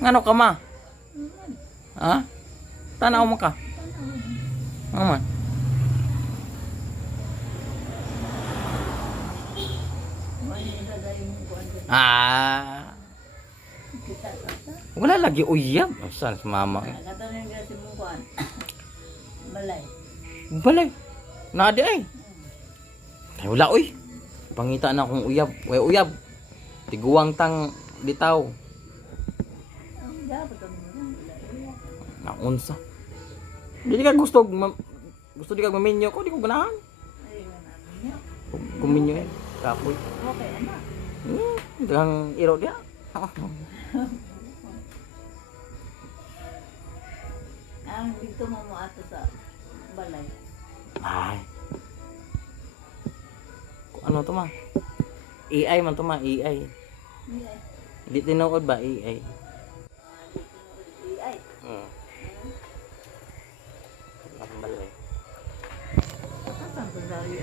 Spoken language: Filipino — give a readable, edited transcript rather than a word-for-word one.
Ngano ka ma? Ha? Tanaw mo ka. Ano man? Ah. Wala lagi uyab. Saan si mama? Balay. Balay. Nadi ay. Ay wala uy. Pangita na akong uyab. Way uyab. Tiguang tang litaw. Naunsa. Di ka gusto gusto di ka maminyo ko, di ko ganahan. Kuminyo eh. Kapoy. Okay, anak. Dagang iro dia. Ang dito mo ato sa balay. Ay. Ano to ma? AI man to ma, AI. Di tinuod ba AI? Ay. Ang balay. Asan ba dali?